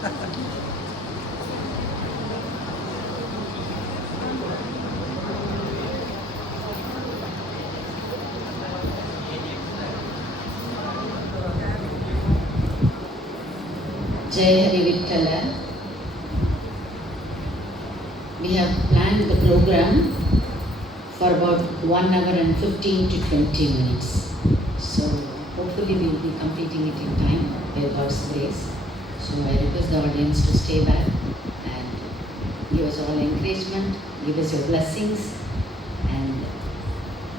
Jai Hari Vittala. We have planned the program for about 1 hour and 15 to 20 minutes. So hopefully we will be completing it in time by God's grace. So I request the audience to stay back and give us all encouragement, give us your blessings and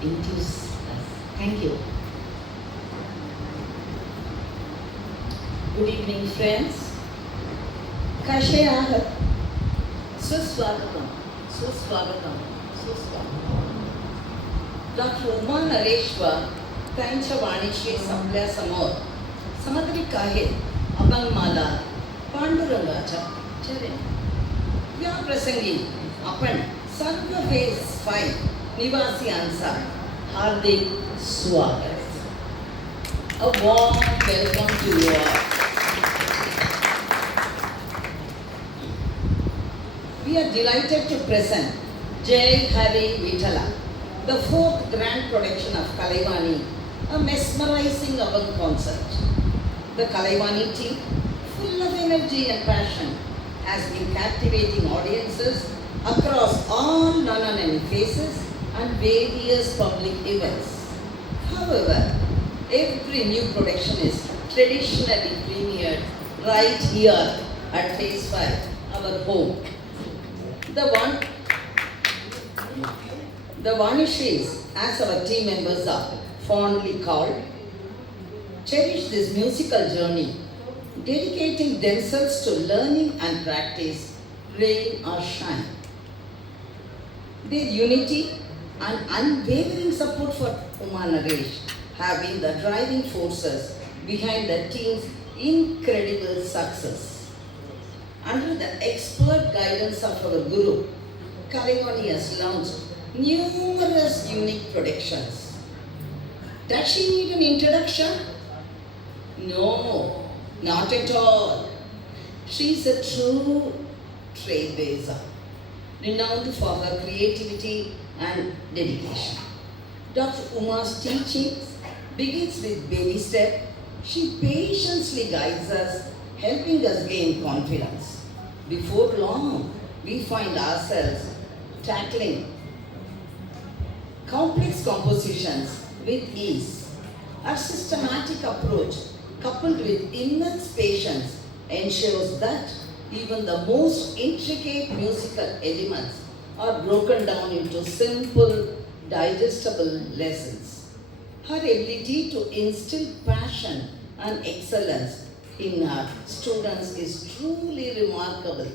infuse us. Thank you. Good evening, friends. Kashayah. Suswagatam. Suswagatam. Suswagatam. Dr. Uma Nareshwar, त्यांच्या वाणीशी संपल्यासमोर समर्पित आहे अभंगमाला पांडुरंगाच्या चरणी. या प्रसंगी आपण सर्व phase 5 निवासियांचा हार्दिक स्वागत. A warm welcome to you all. We are delighted to present Jai Hari Vittala, the 4th grand production of Kalaivani, a mesmerizing Abang concert. The Kalaivani team, full of energy and passion, has been captivating audiences across all non-enemy faces and various public events. However, every new production is traditionally premiered right here at Phase 5, our home. The Vanishis, as our team members are fondly called, cherish this musical journey, dedicating themselves to learning and practice, rain or shine. Their unity and unwavering support for Uma Naresh have been the driving forces behind the team's incredible success. Under the expert guidance of our Guru, Kalaivani has launched numerous unique productions. Does she need an introduction? No, not at all. She is a true trailblazer, renowned for her creativity and dedication. Dr. Uma's teachings begins with baby step. She patiently guides us, helping us gain confidence. Before long, we find ourselves tackling complex compositions with ease. Our systematic approach, coupled with immense patience, ensures that even the most intricate musical elements are broken down into simple, digestible lessons. Her ability to instill passion and excellence in our students is truly remarkable.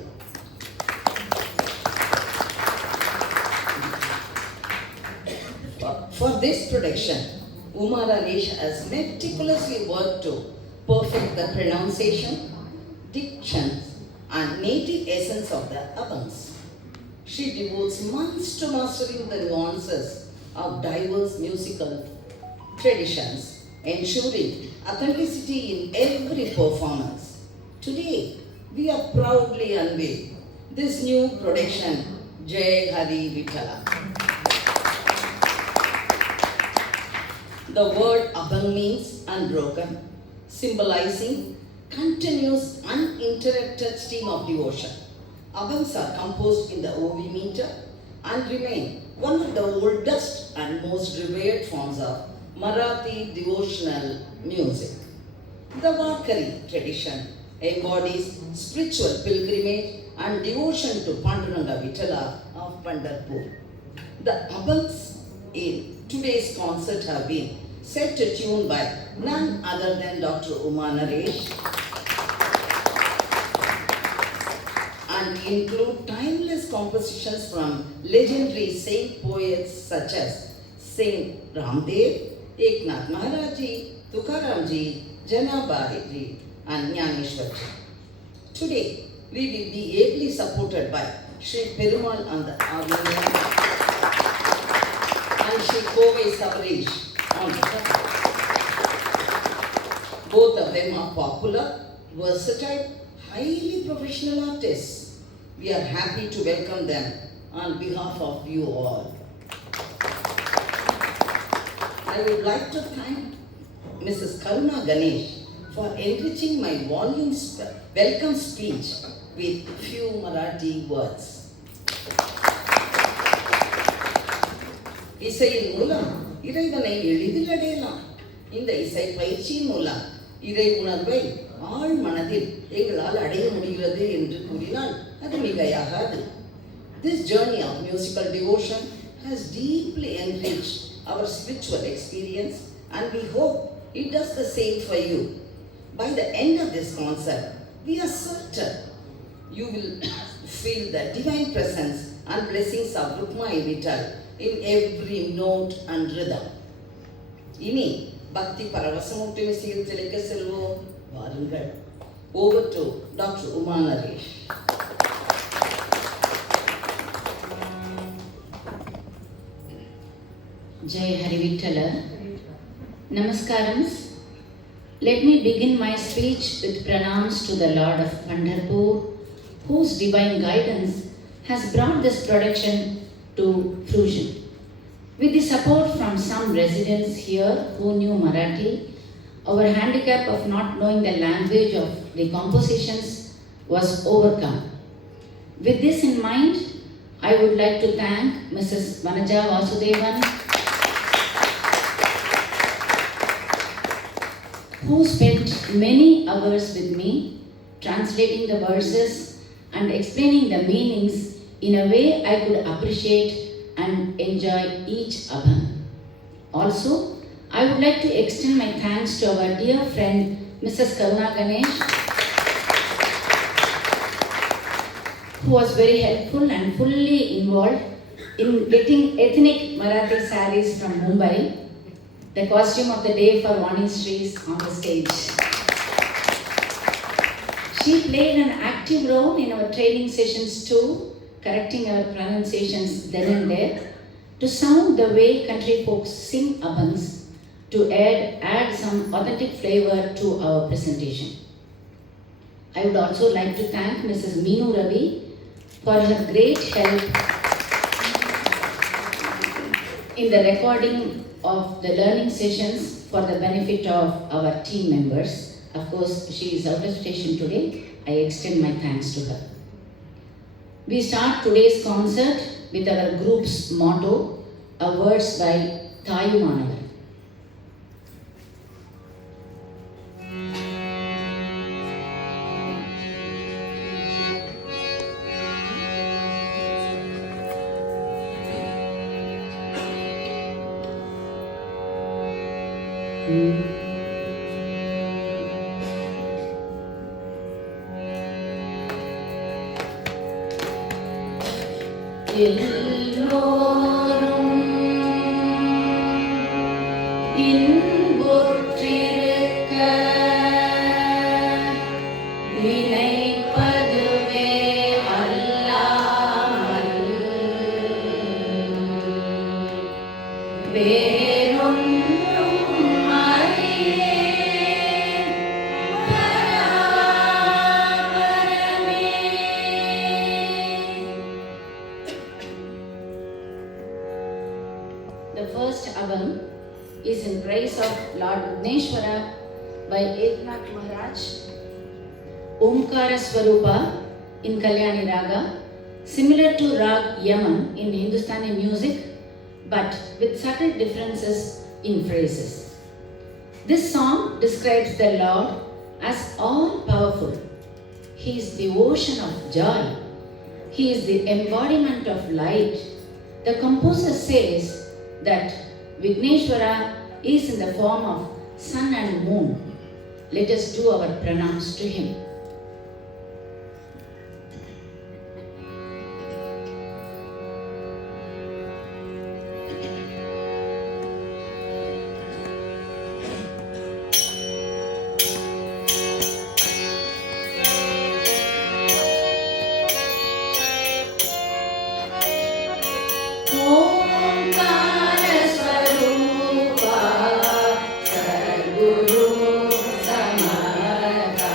For this production, Uma Naresh has meticulously worked to perfect the pronunciation, diction, and native essence of the Abangs. She devotes months to mastering the nuances of diverse musical traditions, ensuring authenticity in every performance. Today, we are proudly unveiled this new production, Jai Hari Vittala. The word Abang means unbroken, symbolizing continuous, uninterrupted stream of devotion. Abangs are composed in the OV meter and remain one of the oldest and most revered forms of Marathi devotional music. The Varkari tradition embodies spiritual pilgrimage and devotion to Panduranga Vittala of Pandharpur. The Abangs in today's concert have been set to tune by none other than Dr. Uma Naresh and include timeless compositions from legendary saint poets such as Saint Ramdev, Eknath Maharaj Ji, Tukaram Ji, Janabai Ji, and Jnaneshwar Ji. Today, we will be ably supported by Sri Perumal and the harmonium and Sri Kove Savarish on the top. Both of them are popular, versatile, highly professional artists. We are happy to welcome them on behalf of you all. I would like to thank Mrs. Karuna Ganesh for enriching my welcome speech with few Marathi words. இசையின் மூலம் இறைவனை எளிதில் அடையலாம். இந்த இசை பயிற்சியின் மூலம் இறை உணர்வை ஆழ் மனதில் எங்களால் அடைய முடிகிறது என்று கூறினால் அது மிகையாகாது. This journey of musical devotion has deeply enriched our spiritual experience, and we hope it does the same for you. By the end of this concert, we are certain you will feel the divine presence and blessings of Rukmai Vittal in every note and rhythm. இனி பக்தி பரவசமூட்டும் இசையில் திளைக்க செல்வோம். வாருங்கள். Over to Dr. Uma Naresh. Jai Hari Vittala. Namaskarams. Let me begin my speech with pranams to the Lord of Pandharpur, whose divine guidance has brought this production to fruition. With the support from some residents here who knew Marathi, our handicap of not knowing the language of the compositions was overcome. With this in mind, I would like to thank Mrs. Vanaja Vasudevan, who spent many hours with me translating the verses and explaining the meanings in a way I could appreciate and enjoy each abhang. Also, I would like to extend my thanks to our dear friend Mrs. Karuna Ganesh, who was very helpful and fully involved in getting ethnic Marathi sarees from Mumbai, the costume of the day for Vani Srees on the stage. She played an active role in our training sessions too, correcting our pronunciations then and there, to sound the way country folks sing abhangs, to add some authentic flavor to our presentation. I would also like to thank Mrs. Meenu Ravi for her great help in the recording of the learning sessions for the benefit of our team members. Of course, she is out of station today. I extend my thanks to her. We start today's concert with our group's motto, a verse by Thayu Manavar. எல்லோரும் இன்புற்றிருக்க நினைப்பதுவே அல்லாமல் வேறொன்றும் அறியேன் பராபரமே. The first abhang is in praise of Lord Vigneshwara by Eknath Maharaj, Omkara Swarupa in Kalyani Raga, similar to Rag Yaman in Hindustani music, but with subtle differences in phrases. This song describes the Lord as all-powerful. He is the ocean of joy. He is the embodiment of light. The composer says that Vigneshwara is in the form of sun and moon. Let us do our pranams to him. Omkara Swarupa Sadguru Samartha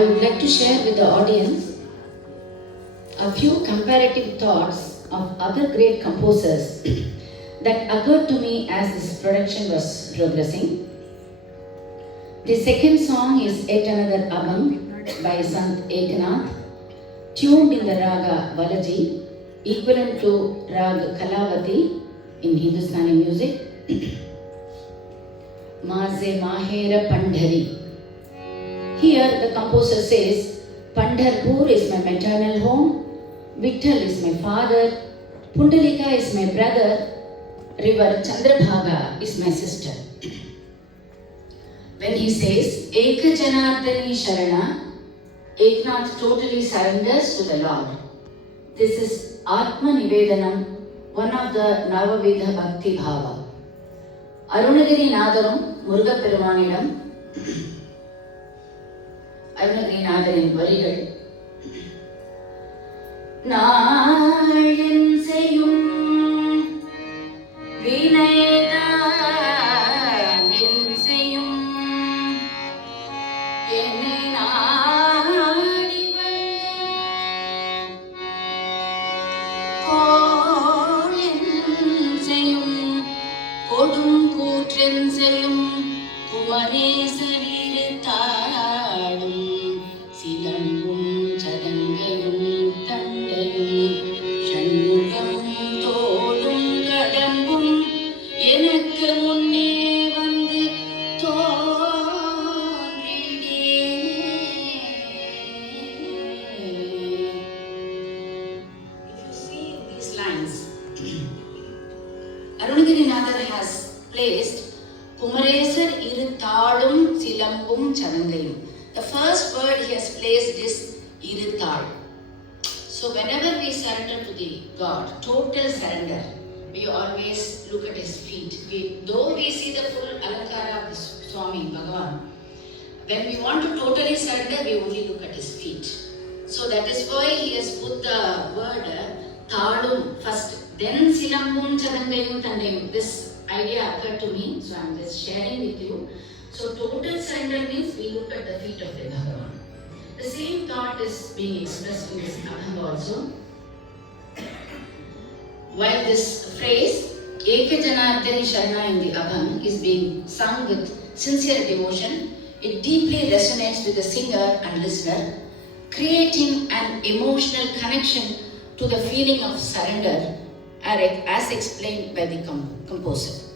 I would like to share with the audience a few comparative thoughts of other great composers that occurred to me as this production was progressing. The second song is Yet Another Abhang by Sant Eknath, tuned in the raga Balaji, equivalent to Rag Kalavati in Hindustani music. Maze Mahera Pandhari. Here the composer says, Pandharpur is my maternal home, Vitthal is my father, Pundalika is my brother, river Chandrabhaga is my sister. When he says, Eka Janardani Sharana, Eknath totally surrenders to the Lord. This is Atma Nivedanam, one of the Navavidha Bhakti Bhava. Arunagiri Nadarum, Muruga Perumanidam, Arunagiri Nadarin Varigal. Naalin Seyum Vinayda Seyum Ene Naadi Kolin Seyum Kodum Kutrin Seyum Kumare Sarir Tadum Silangum Chadangayum Tandayum Shanmugam Tolum Kadambum Enakku Munne Vandu If you see these lines, Arunagiri Nadar has placed Kumaresar Iruthalum Silambum Chadangayum. The first word he has placed is Iruthal. So whenever we surrender to the God, total surrender, we always look at his feet. Though we see the full alankara of the Swami Bhagavan, when we want to totally surrender, we only look at his feet. So that is why he has put the word Thalum first, then Silambum Chadangayum Tandayum. This idea occurred to me, so I am just sharing with you. So total surrender means we look at the feet of the Bhagavan. The same thought is being expressed in this Abhang also. While this phrase, Eka Janardani Sharana in the Abhang is being sung with sincere devotion, it deeply resonates with the singer and listener, creating an emotional connection to the feeling of surrender as explained by the composer.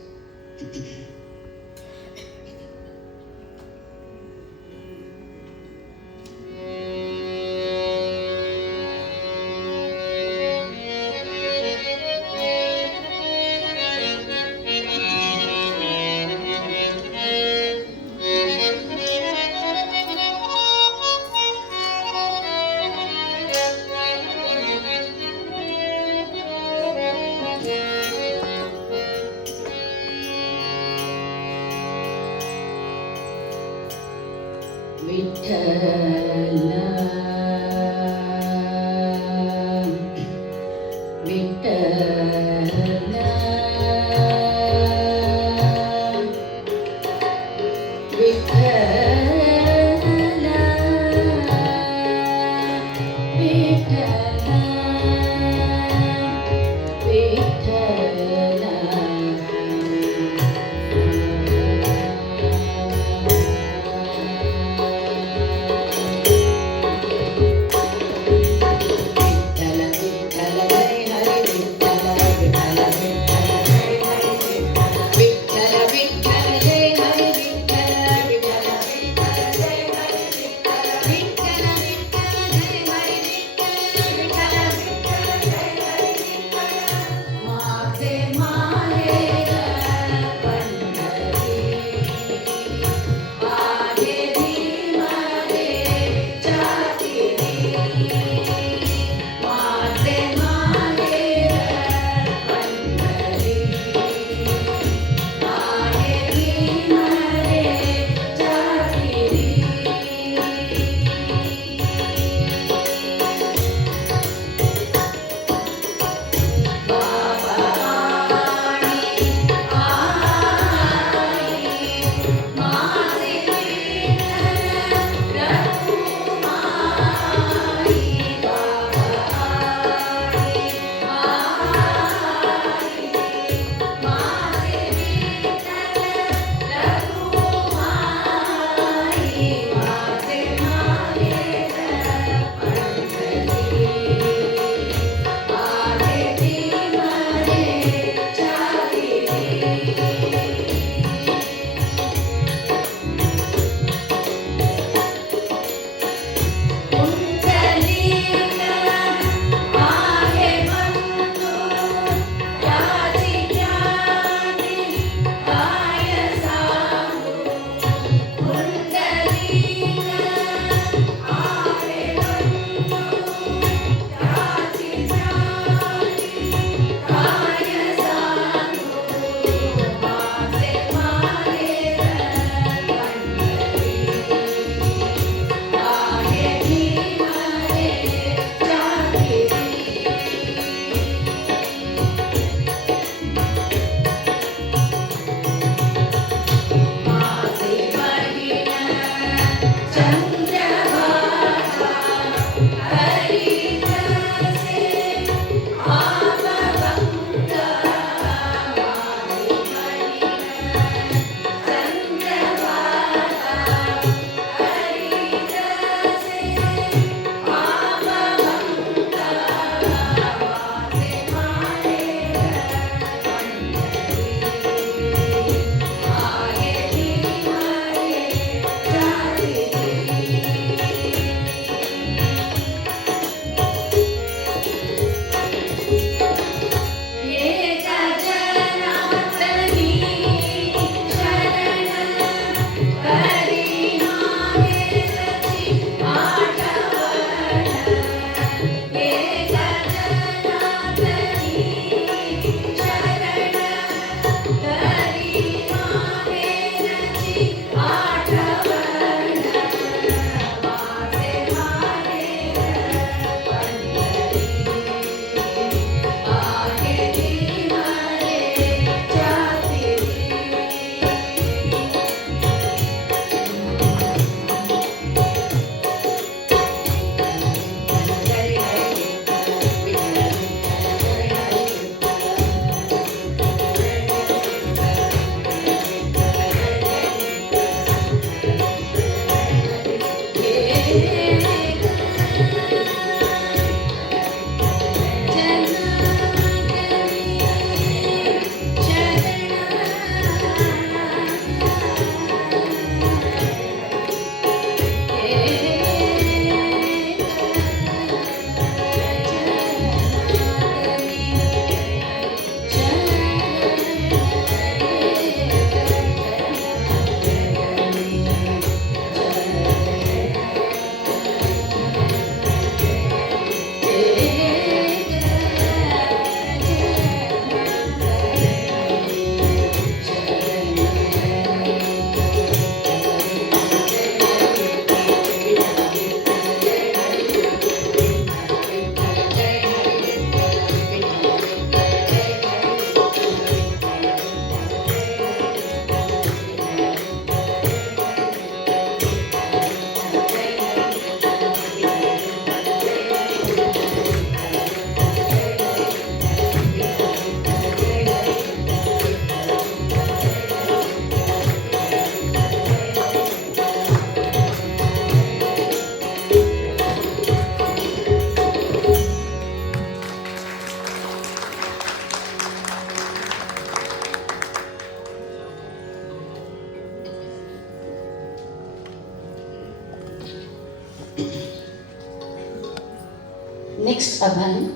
next Abhan,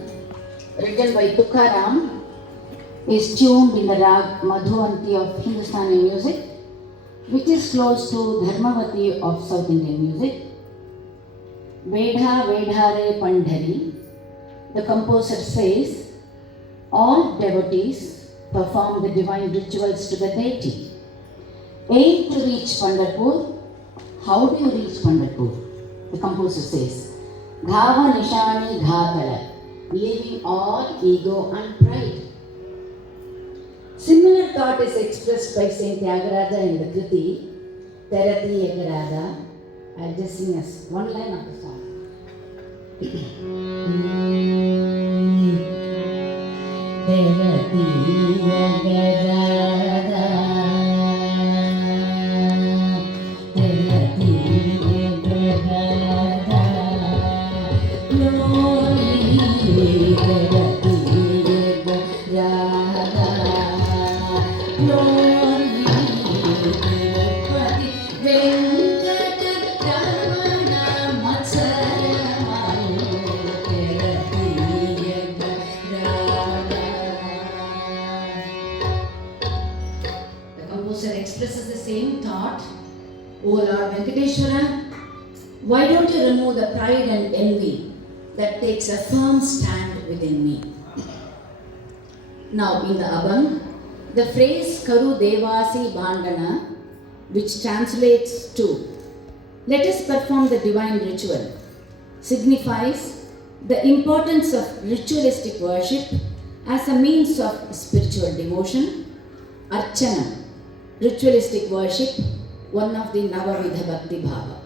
written by Tukaram, is tuned in the rag Madhuvanti of Hindustani music, which is close to Dharmavati of South Indian music. Vedha Vedhare Pandhari, the composer says, all devotees perform the divine rituals to the deity. Aim to reach Pandharpur. How do you reach Pandharpur? The composer says, Dhava Nishani Dhatala, leaving all ego and pride. Similar thought is expressed by Saint Tyagaraja in the Kriti, Terati Yagarada. I'll just sing us one line of the song. Terati Yagarada, Terati Yagarada, Glory Terati Yagarada, Glory Tirupati Venkataramana Matsaramanu Terati Yagarada. The composer expresses the same thought. O Lord Venkateshwara, why don't you remove the pride and envy that takes a firm stand within me? Now in the Abhang, the phrase Karu Devasi Bandhana, which translates to let us perform the divine ritual, signifies the importance of ritualistic worship as a means of spiritual devotion. Archana, ritualistic worship, one of the Navavidha Bhakti Bhava.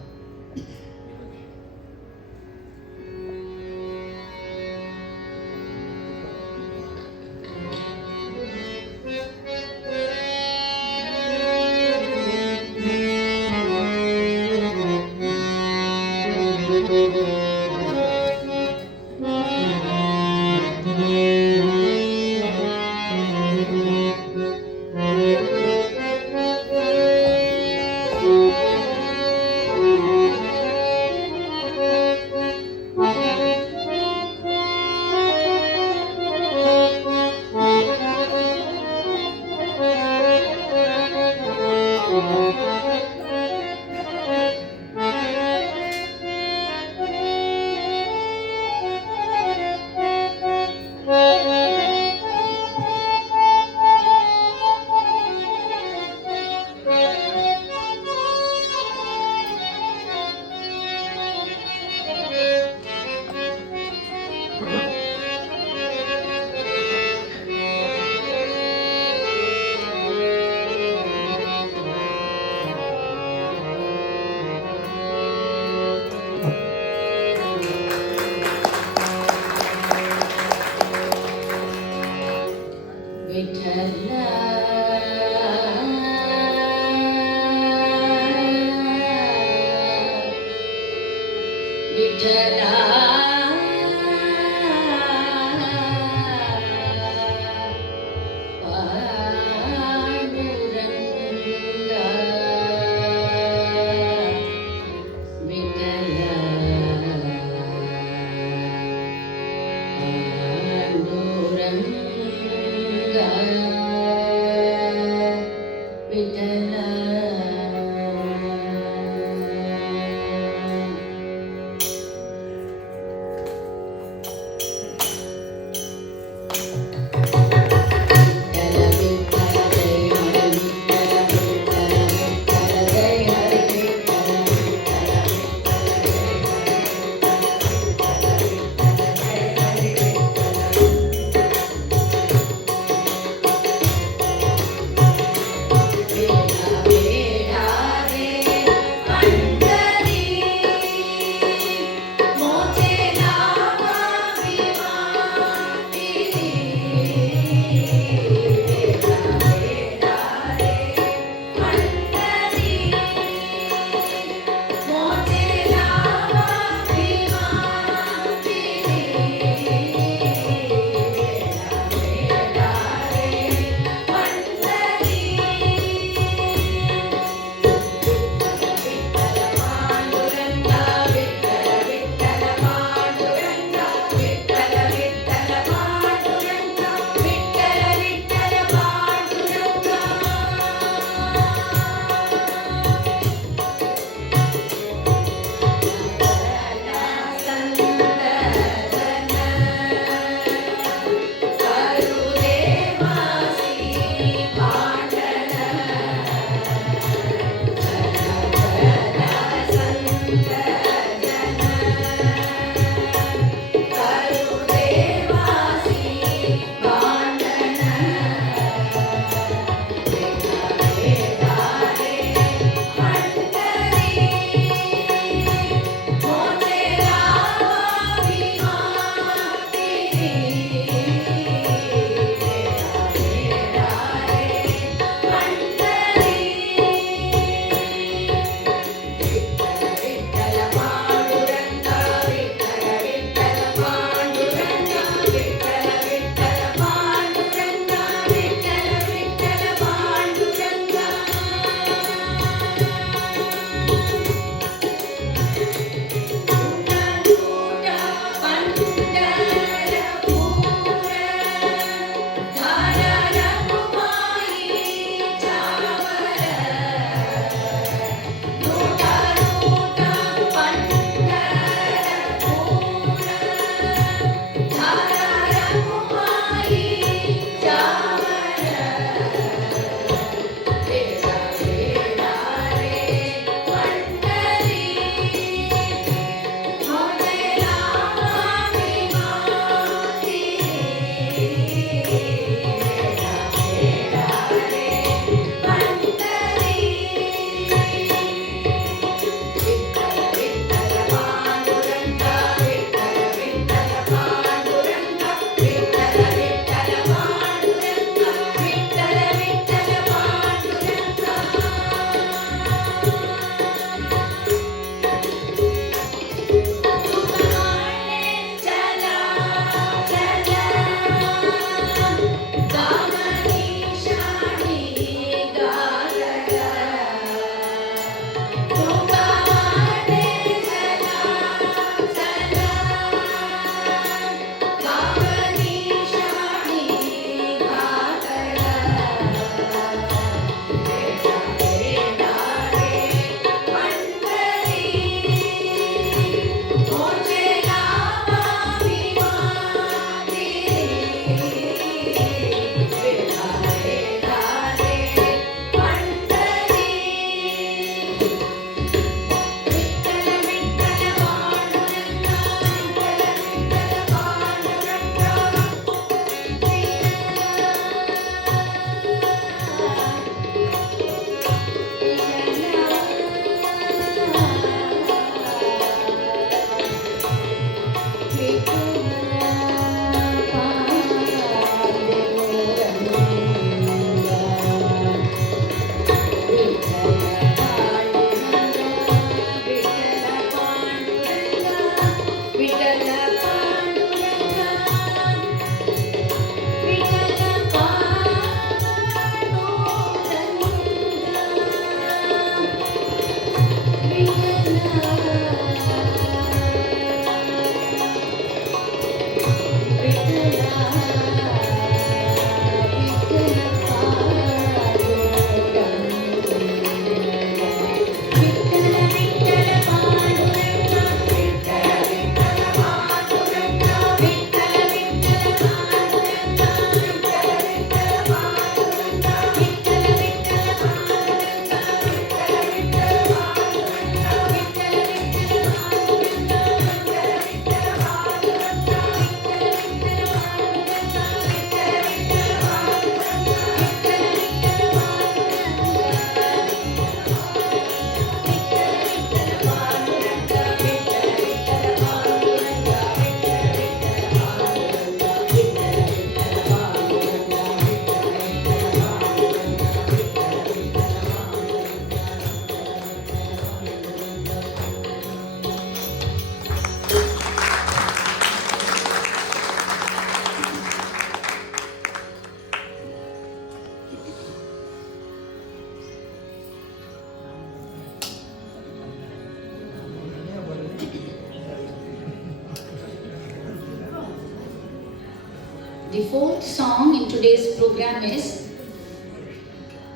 The fourth song in today's program is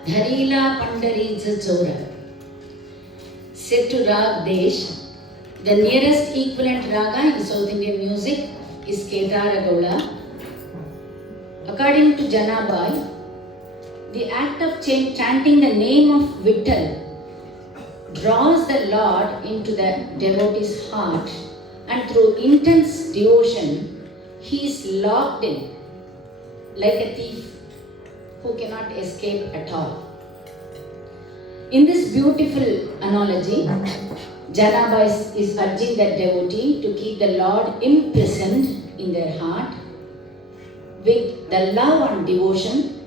Dharila Pandaridza Chora, set to Rag Desh. The nearest equivalent raga in South Indian music is Kedara Gaula. According to Janabai, the act of chanting the name of Vittal draws the Lord into the devotee's heart, and through intense devotion, he is locked in like a thief who cannot escape at all. In this beautiful analogy, Janaba is urging the devotee to keep the Lord imprisoned in their heart with the love and devotion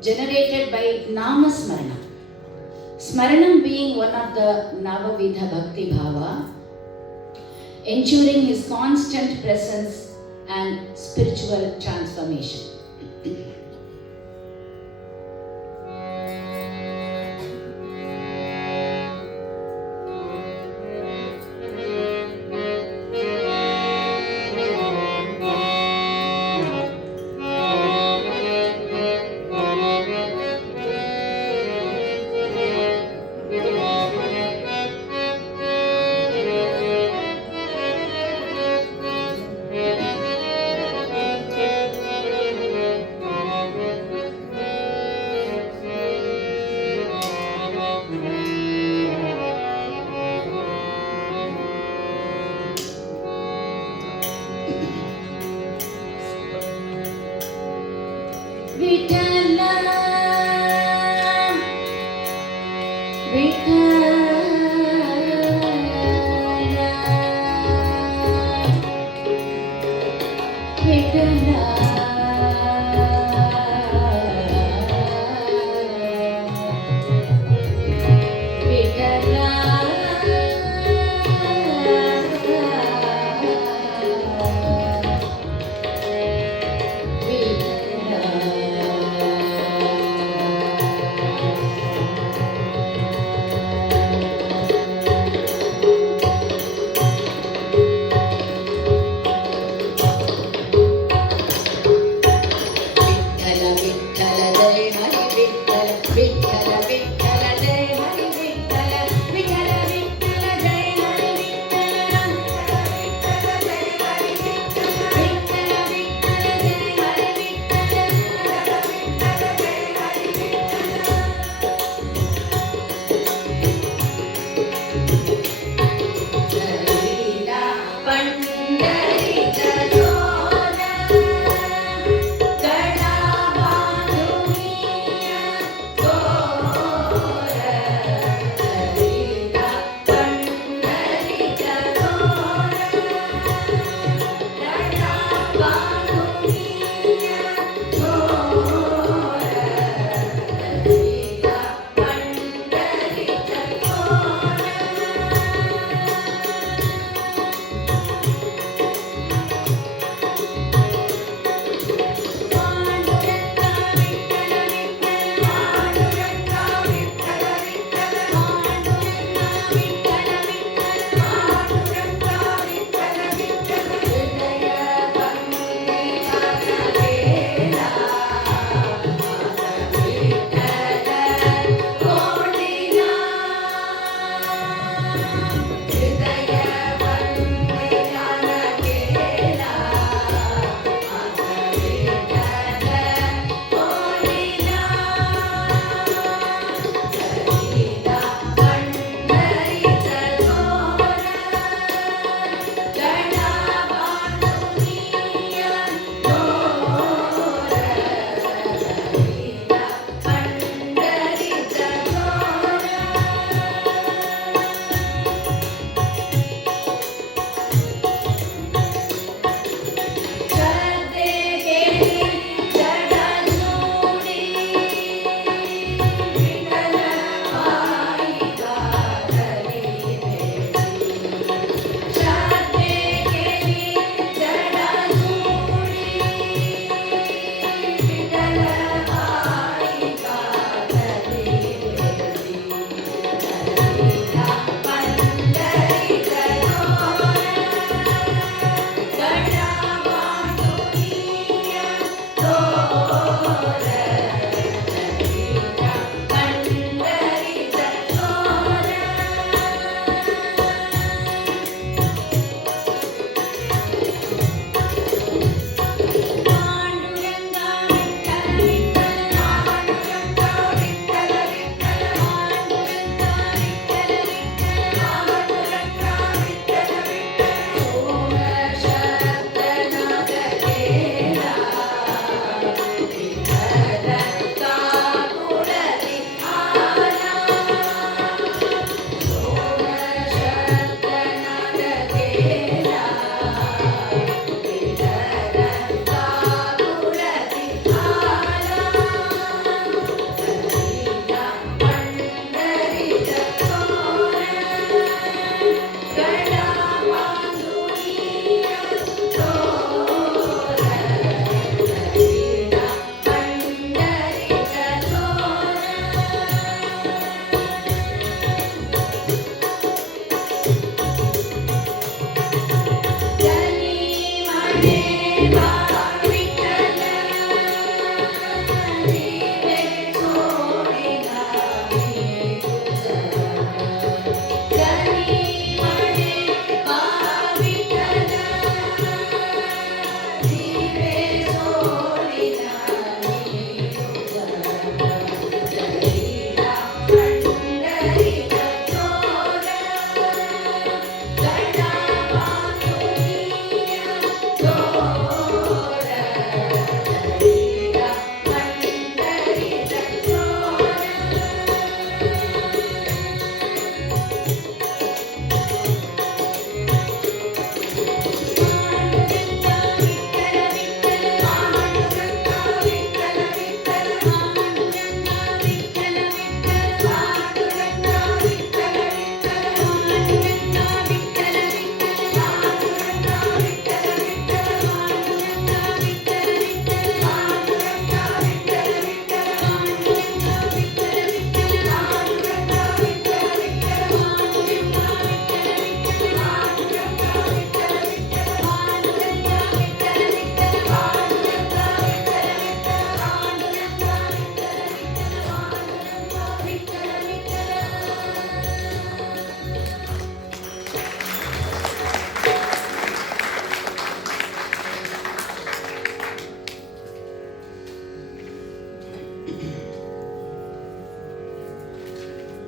generated by Nama Smarana. Smaranam being one of the Navavidha Bhakti Bhava, ensuring his constant presence and spiritual transformation.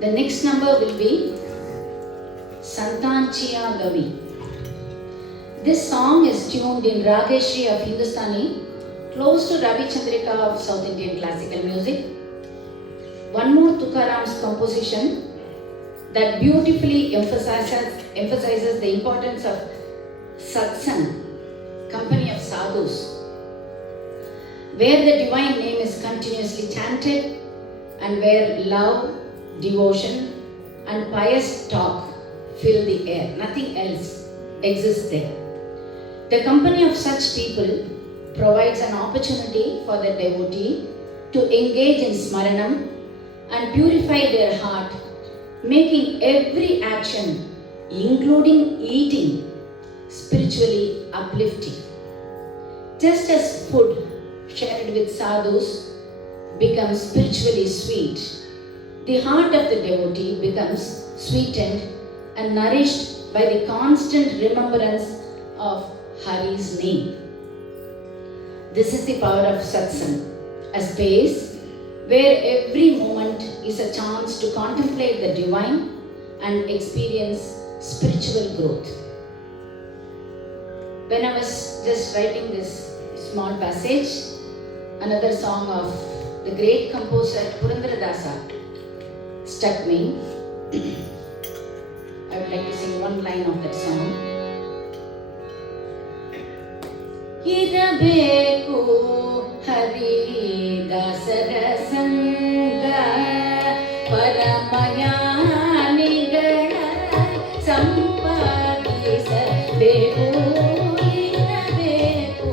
The next number will be Santanchiya Gavi. This song is tuned in Rageshri of Hindustani, close to Ravi Chandrika of South Indian classical music. One more Tukaram's composition that beautifully emphasizes the importance of satsang, company of sadhus, where the divine name is continuously chanted and where love, devotion and pious talk fill the air. Nothing else exists there. The company of such people provides an opportunity for the devotee to engage in smaranam and purify their heart, making every action, including eating, spiritually uplifting. Just as food shared with sadhus becomes spiritually sweet, the heart of the devotee becomes sweetened and nourished by the constant remembrance of Hari's name. This is the power of satsang, a space where every moment is a chance to contemplate the divine and experience spiritual growth. When I was just writing this small passage, another song of the great composer Purandaradasa struck me. I would like to sing one line of that song. Irabeku Hari Dasara Sangha Paramayaniga Sampadisa Beku. Irabeku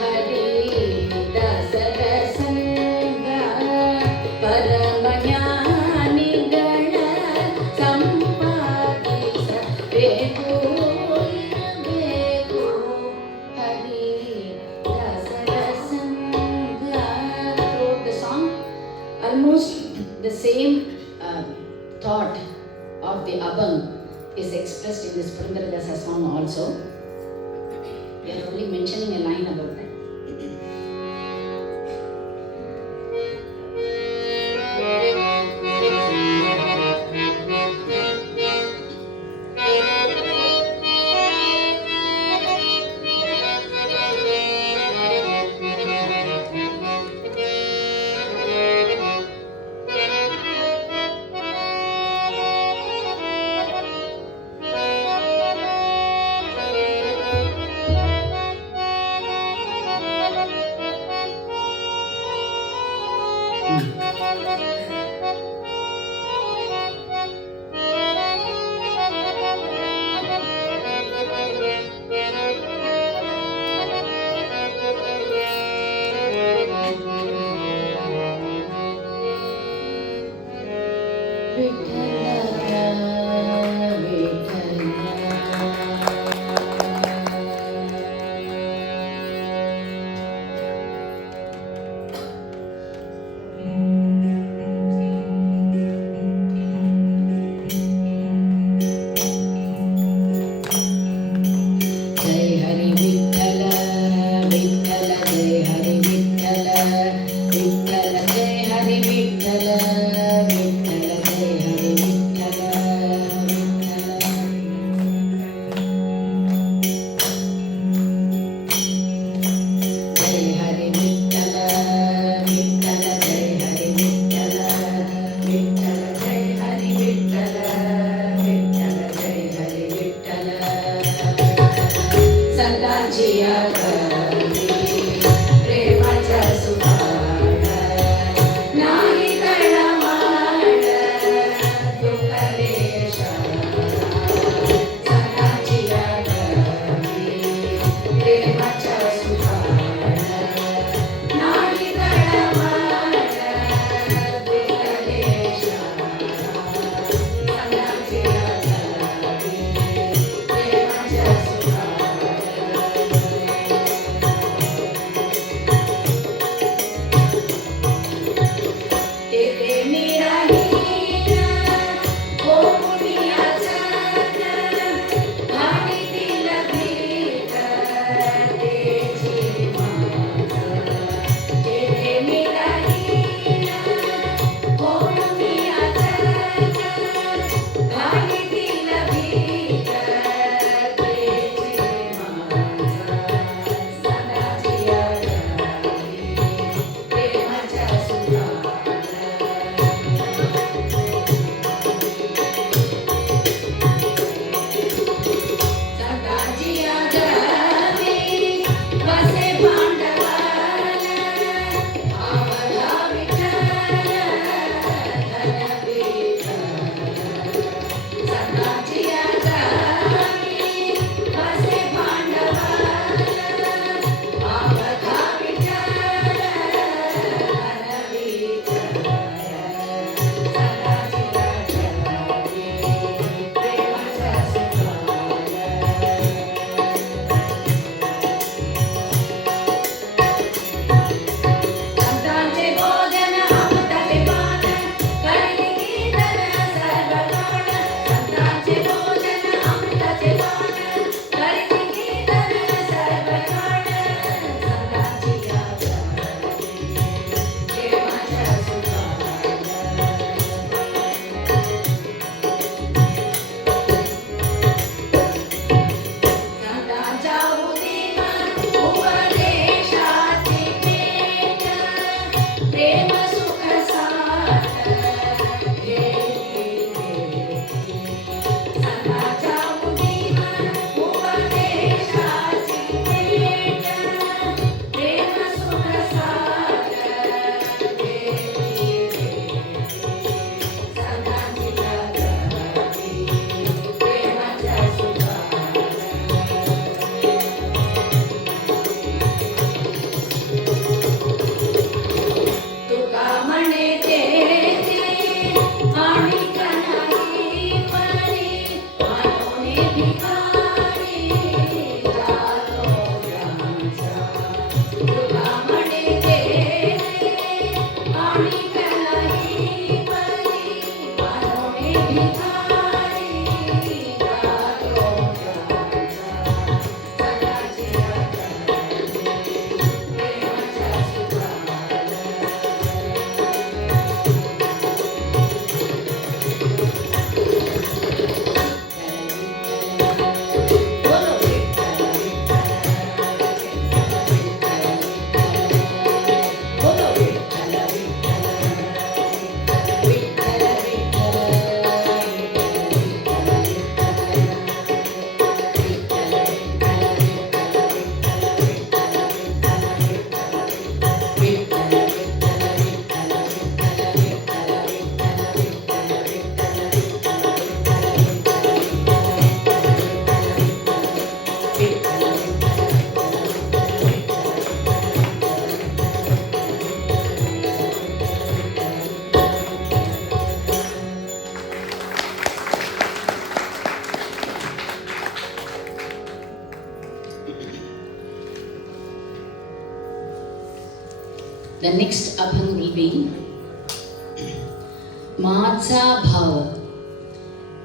Hari Dasara Sangha Paramayaniga Sampadisa Beku. Almost the same thought of the Abang is expressed in this Purandaradasa song also. We are only mentioning a line about that. Vittala, Jai Hari Vittala, Vittala Jai Hari Vittala. The next abhang will be Madza Bhava.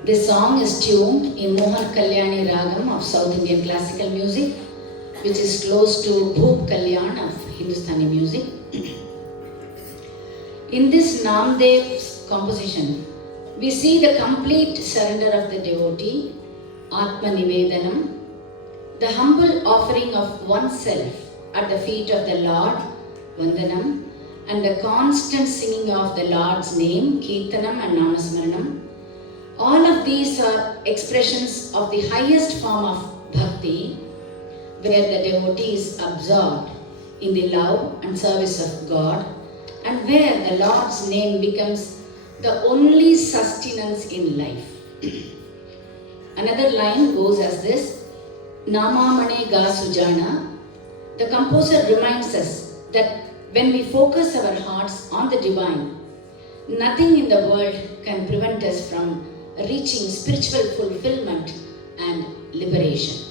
This song is tuned in Mohan Kalyani Ragam of South Indian classical music, which is close to Bhoop Kalyan of Hindustani music. In this Namdev's composition, we see the complete surrender of the devotee, Atma Nivedanam, the humble offering of oneself at the feet of the Lord, Vandanam, and the constant singing of the Lord's name, Kirtanam and Namasmaranam. All of these are expressions of the highest form of bhakti, where the devotee is absorbed in the love and service of God, and where the Lord's name becomes the only sustenance in life. Another line goes as this: Namamane ga sujana. The composer reminds us that when we focus our hearts on the divine, nothing in the world can prevent us from reaching spiritual fulfillment and liberation.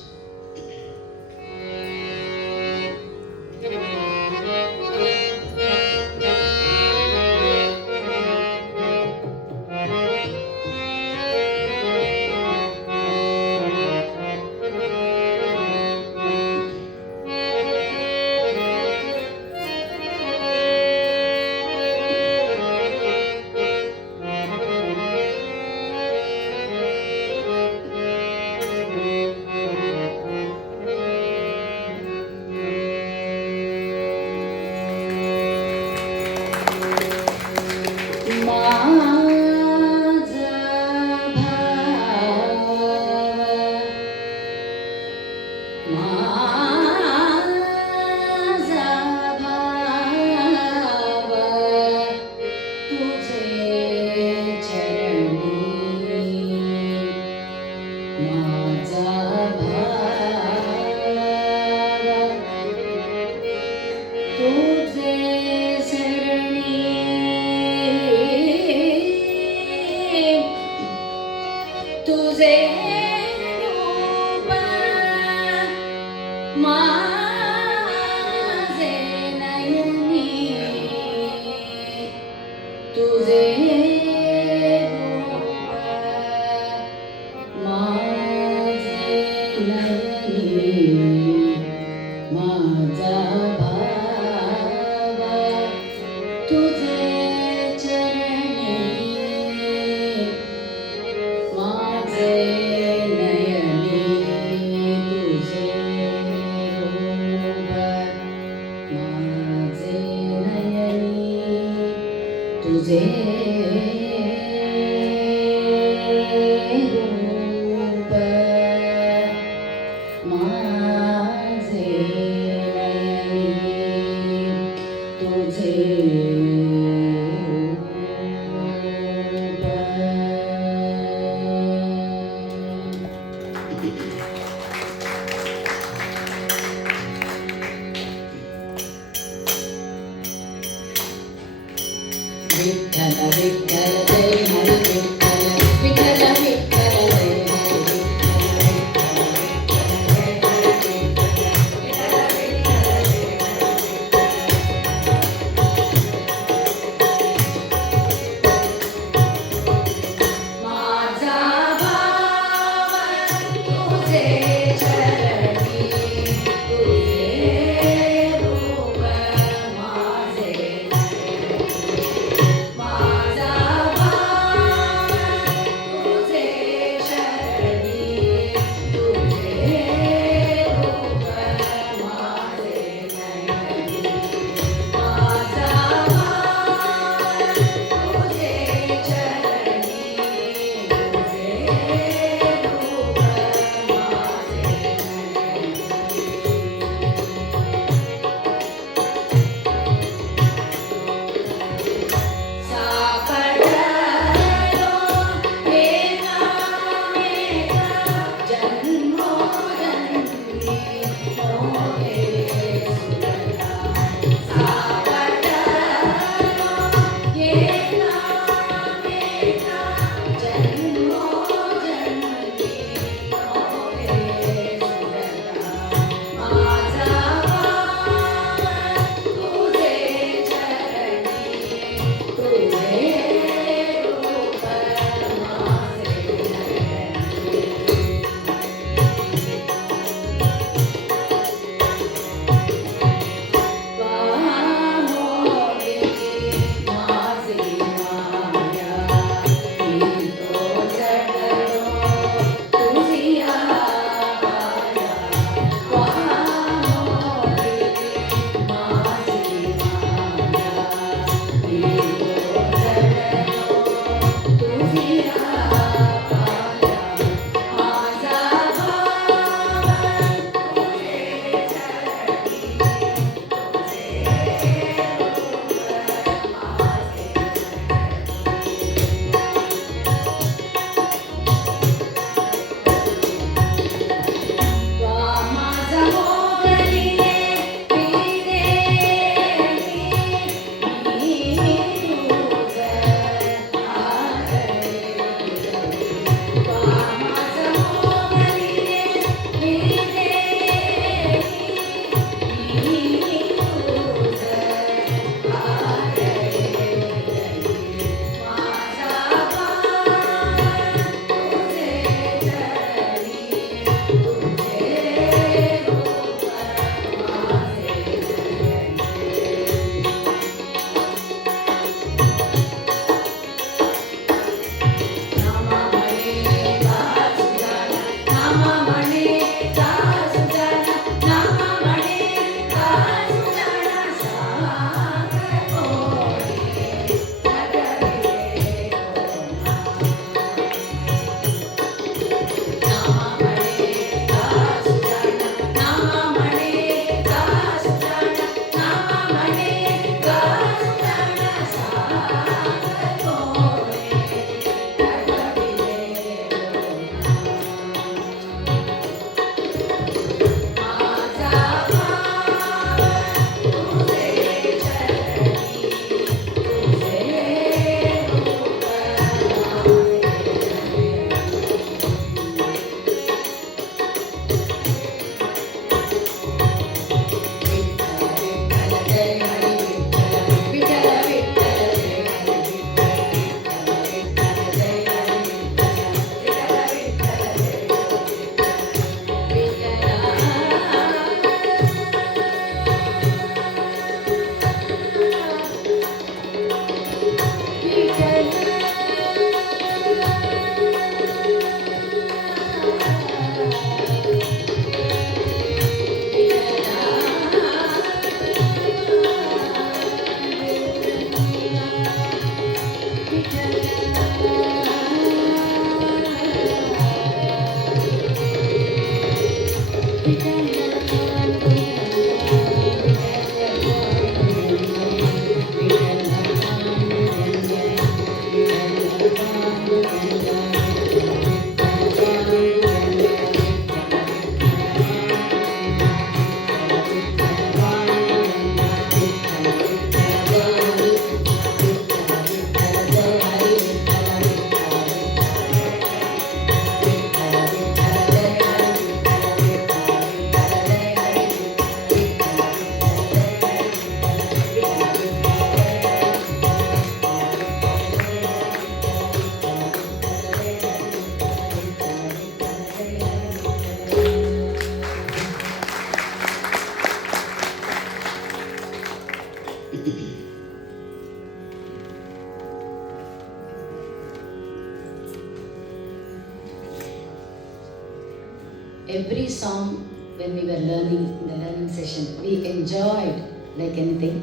Every song when we were learning in the learning session, we enjoyed like anything.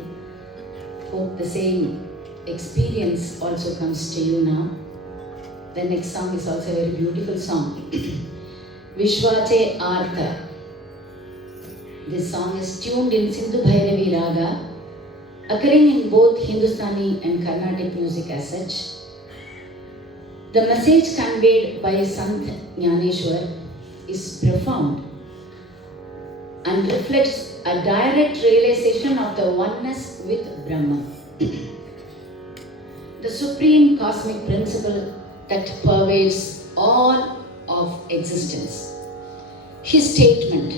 Hope the same experience also comes to you now. The next song is also a very beautiful song. Vishwache Artha. This song is tuned in Sindhu Bhairavi Raga, occurring in both Hindustani and Carnatic music as such. The message conveyed by Sant Jnaneshwar is profound and reflects a direct realization of the oneness with Brahman, the supreme cosmic principle that pervades all of existence. His statement,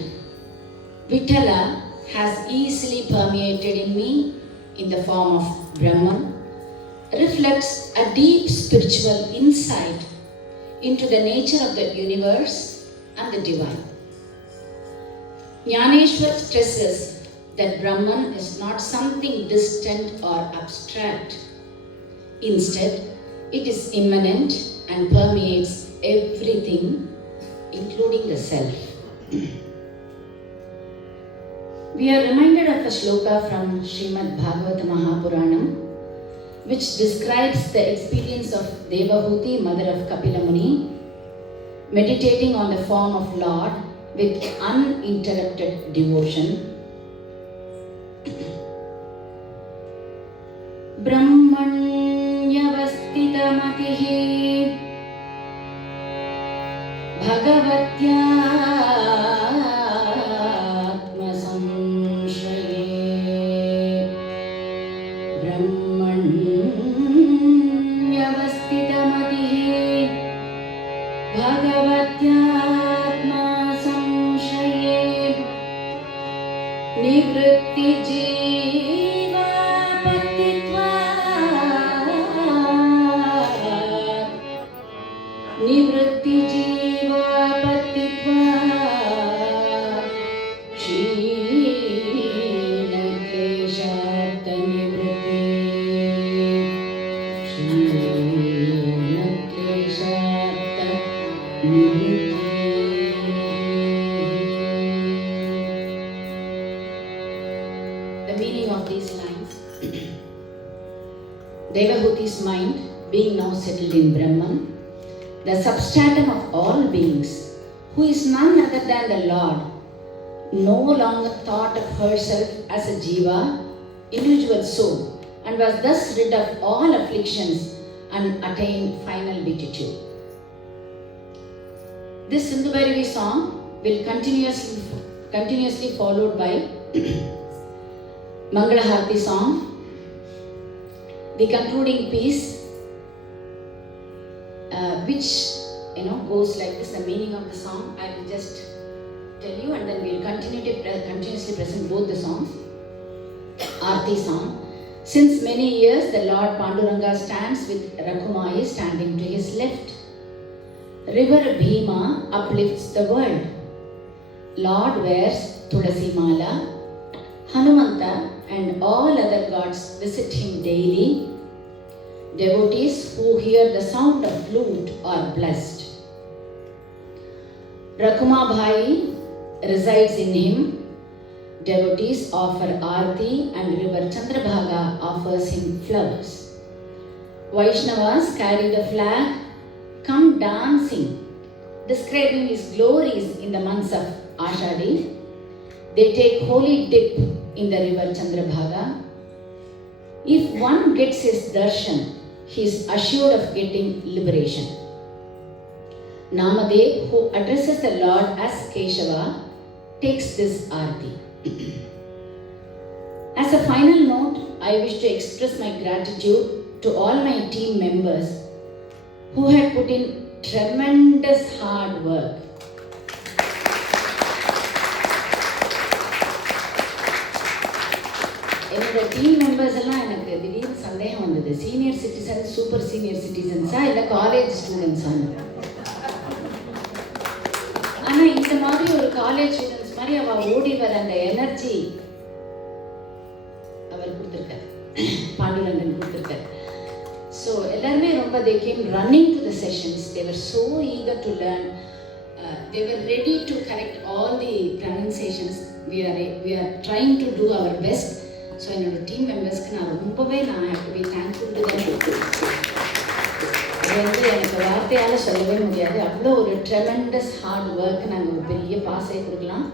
Vittala has easily permeated in me in the form of Brahman, reflects a deep spiritual insight into the nature of the universe and the divine. Jnaneshwar stresses that Brahman is not something distant or abstract. Instead, it is immanent and permeates everything, including the self. We are reminded of a shloka from Srimad Bhagavata Mahapuranam, which describes the experience of Devahuti, mother of Kapila Muni, meditating on the form of Lord with uninterrupted devotion. Brahmanyavasthitamatihi Bhagavatya samshaye. Brahmanyavasthitamatihi Bhagavatya samshaye. Nivritti jiva patitvat. Nivritti jiva patitvat. Kshina kleshartha nivritti. Kshina kleshartha nivritti. The meaning of these lines. Devahuti's mind, being now settled in Brahman, the substratum of all beings, who is none other than the Lord, no longer thought of herself as a jiva, individual soul, and was thus rid of all afflictions and attained final beatitude. This Sindhu Bhairavi song will continuously followed by Mangala Harati song, the concluding piece, which goes like this. The meaning of the song I will just tell you, and then we will continuously present both the songs. Arti song. Since many years, the Lord Panduranga stands with Rakhumayi standing to his left. River Bhima uplifts the world. Lord wears Tulasi Mala. Hanumanta and all other gods visit him daily. Devotees who hear the sound of flute are blessed. Rakhuma Bhai resides in him. Devotees offer Aarti and river Chandrabhaga offers him flowers. Vaishnavas carry the flag, come dancing, describing his glories in the months of Ashadi. They take holy dip in the river Chandrabhaga. If one gets his darshan, he is assured of getting liberation. Namadev, who addresses the Lord as Keshava, takes this arati. As a final note, I wish to express my gratitude to all my team members who had put in tremendous hard work. என்னோட team members எல்லாம் எனக்கு திடீர்னு சந்தேகம் வந்தது, senior citizen super senior சிட்டிசன்ஸா இல்லை college ஸ்டூடெண்ட்ஸான்னு. ஆனால் இந்த மாதிரி ஒரு காலேஜ் ஸ்டூடெண்ட்ஸ் மாதிரி அவள் ஓடி வர அந்த எனர்ஜி அவர் கொடுத்துருக்காரு, பாண்டுரங்கன் கொடுத்துருக்காரு. ஸோ எல்லாருமே ரொம்ப they came running to the sessions. They were so eager to learn. They were ready to correct all the pronunciations. We are trying to do our best. So என்னோட டீம் மெம்பர்ஸ்க்கு நான் ரொம்பவே have to be thankful to them. அது வந்து எனக்கு வார்த்தையால் சொல்லவே முடியாது. அவ்வளோ ஒரு ட்ரெமெண்டஸ் ஹார்ட் ஒர்க். நாங்கள் ஒரு பெரிய பாஸே கொடுக்கலாம்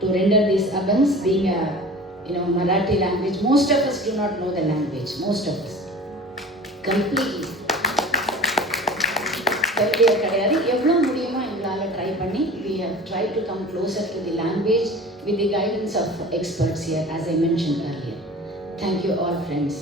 to render these abhangs being a Marathi language. Most of us do not know the language. Most of us completely கிடையாது. எவ்வளோ முடியுமோ எங்களால் ட்ரை பண்ணி we have tried to come closer to the language with the guidance of experts here, as I mentioned earlier. Thank you all, friends.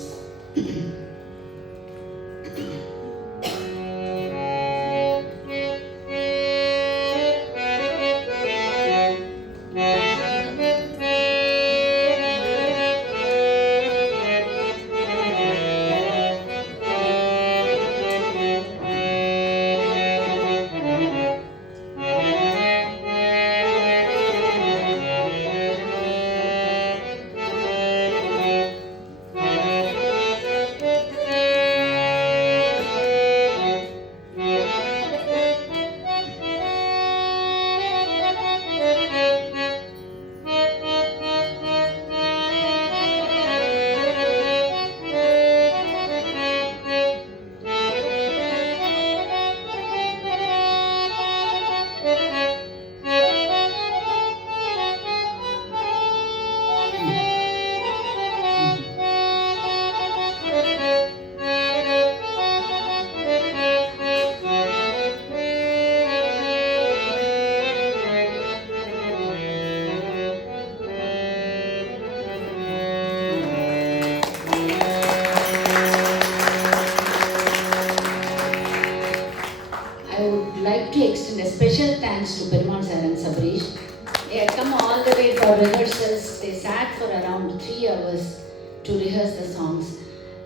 Special thanks to Perumal sir and Sabrish. They had come all the way for rehearsals. They sat for around 3 hours to rehearse the songs.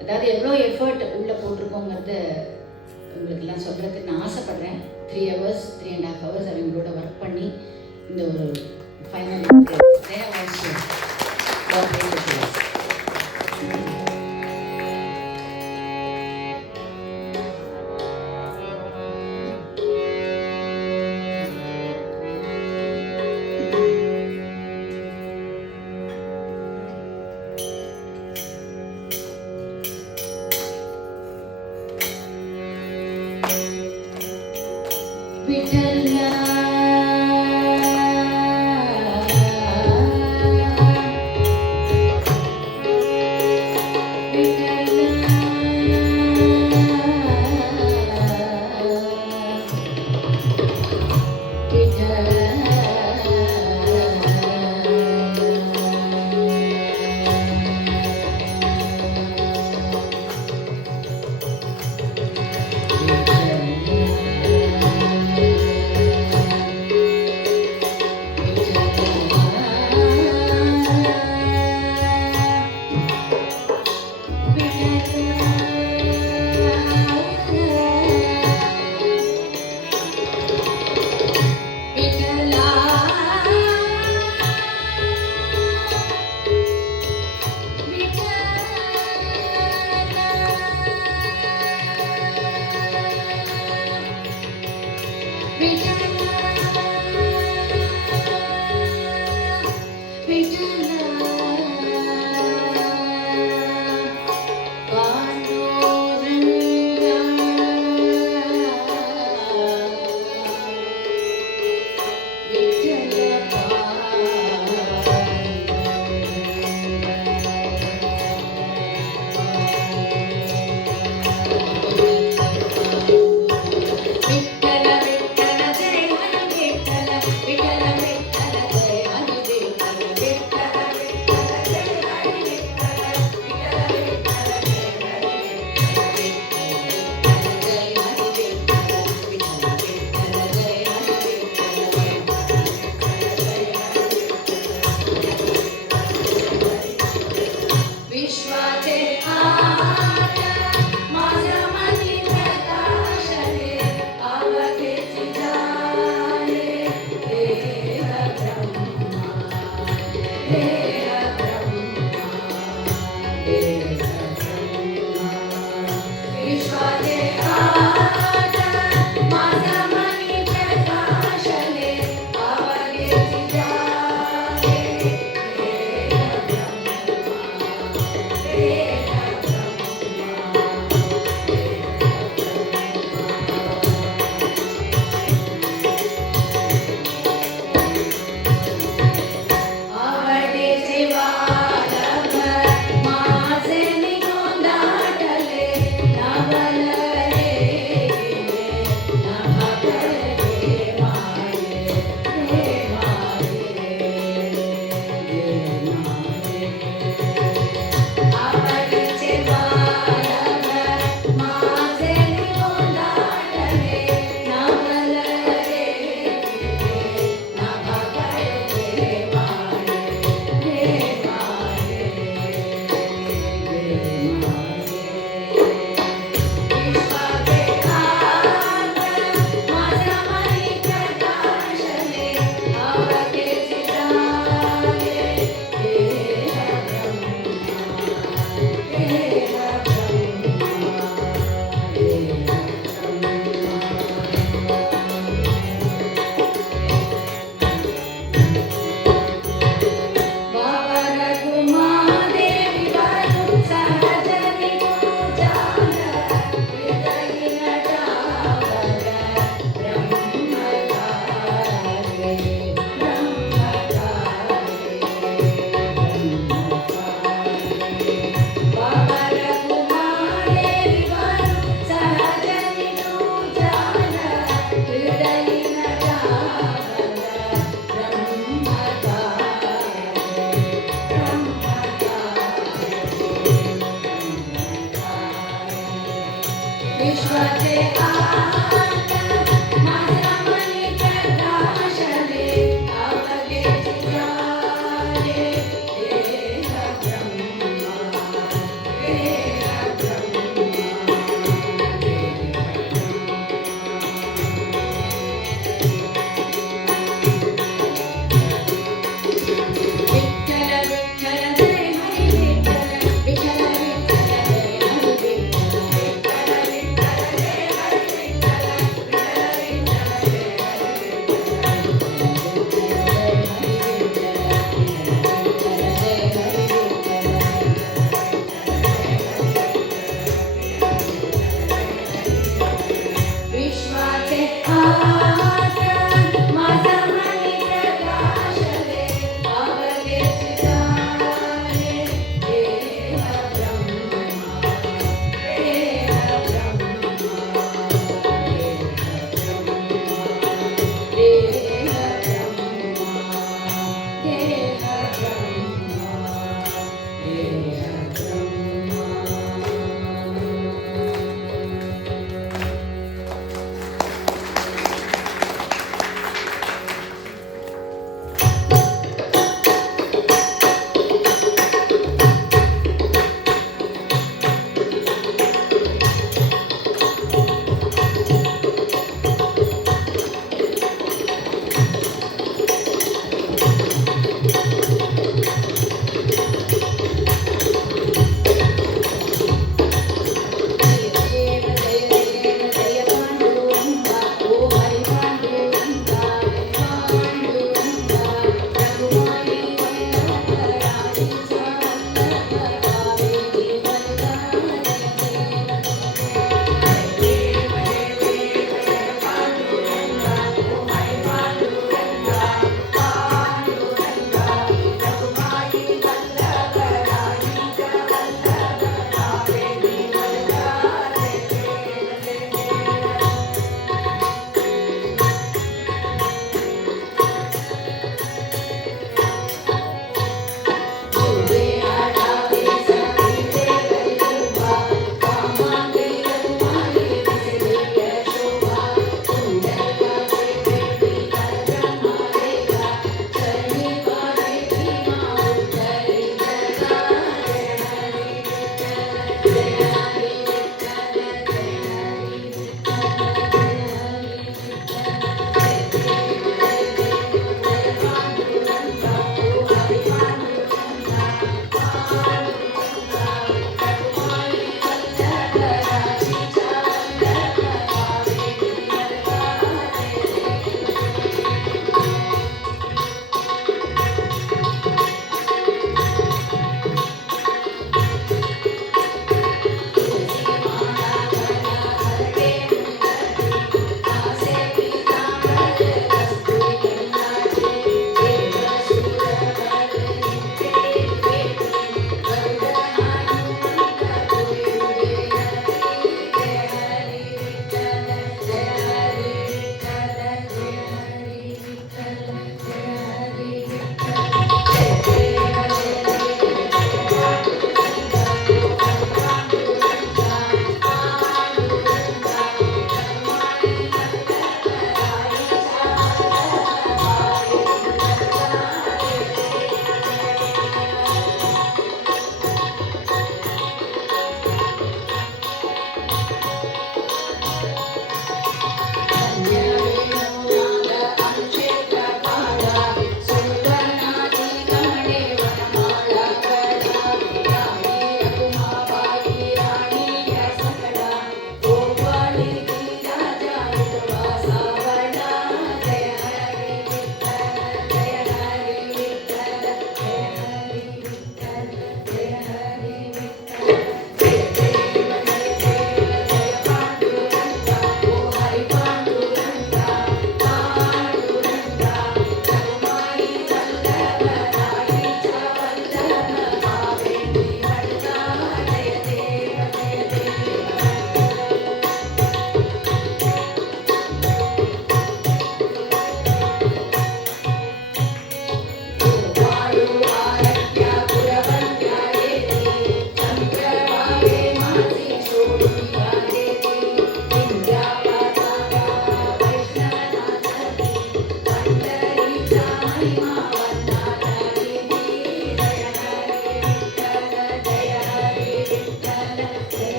அதாவது எவ்வளோ effort உள்ளே போட்டிருக்கோங்கிறது உங்களுக்கெல்லாம் சொல்கிறதுக்கு நான் ஆசைப்பட்றேன். 3 hours 3.5 hours அவங்களோட work பண்ணி இந்த ஒரு final Vittala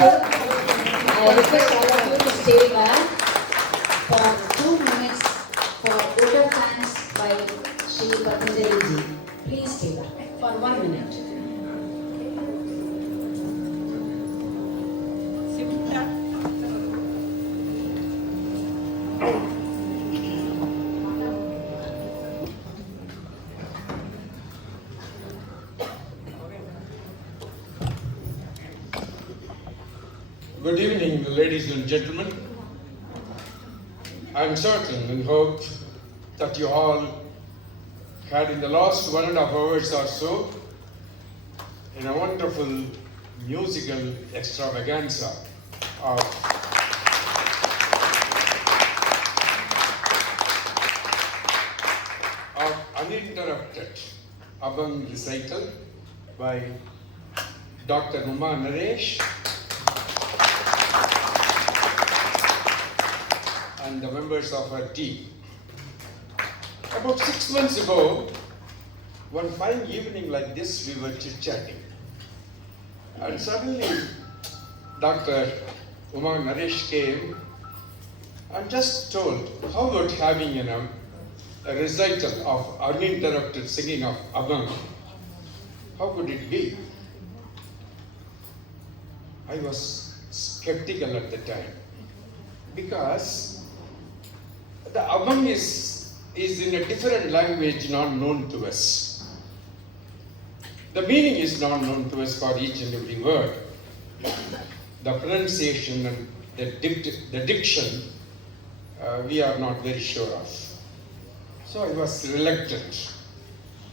I request all of you to stay back for 2 minutes for vote of thanks by Shri Patanjali ji. Please stay back for 1 minute. Good evening, ladies and gentlemen. I'm certain and hope that you all had in the last 1.5 hours or so in a wonderful musical extravaganza of uninterrupted Abang recital by Dr. Uma Naresh and the members of her team. About 6 months ago, one fine evening like this, we were chit-chatting. And suddenly, Dr. Uma Naresh came and just told, how about having a recital of uninterrupted singing of Abang? How could it be? I was skeptical at the time because the Abang is in a different language not known to us. The meaning is not known to us for each and every word. The pronunciation and the diction, we are not very sure of. So I was reluctant.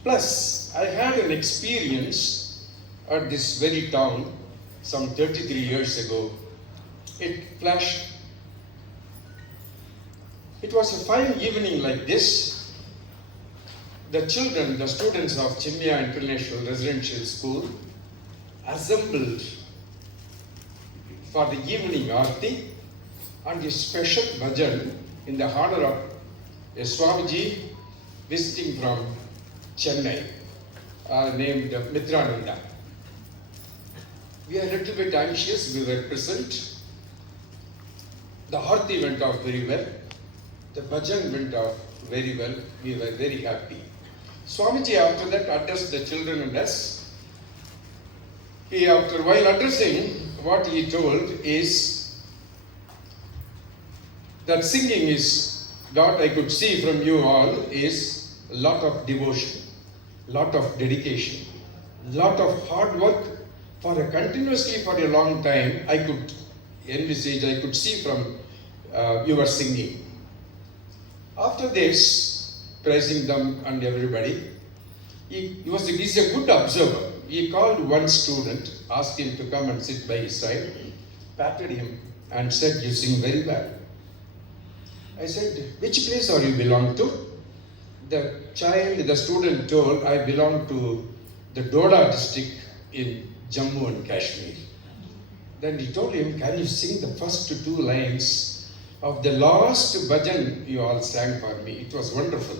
Plus, I had an experience at this very town some 33 years ago. It flashed. It was a fine evening like this. The children, the students of Chimya International Residential School assembled for the evening aarti and a special bhajan in the honor of a Swamiji visiting from Chennai, named Mitrananda. We are a little bit anxious, we were present. The aarti went off very well. The bhajan went off very well. We were very happy. Swamiji after that addressed the children and us. While addressing, what he told is that singing is, what I could see from you all is a lot of devotion, lot of dedication, lot of hard work continuously for a long time. I could envisage, I could see from your singing. After this, praising them and everybody, he's a good observer. He called one student, asked him to come and sit by his side, patted him and said, "You sing very well." I said, "Which place are you belong to?" The student told, "I belong to the Doda district in Jammu and Kashmir." Then he told him, "Can you sing the first 2 lines of the last bhajan you all sang for me?" It was wonderful.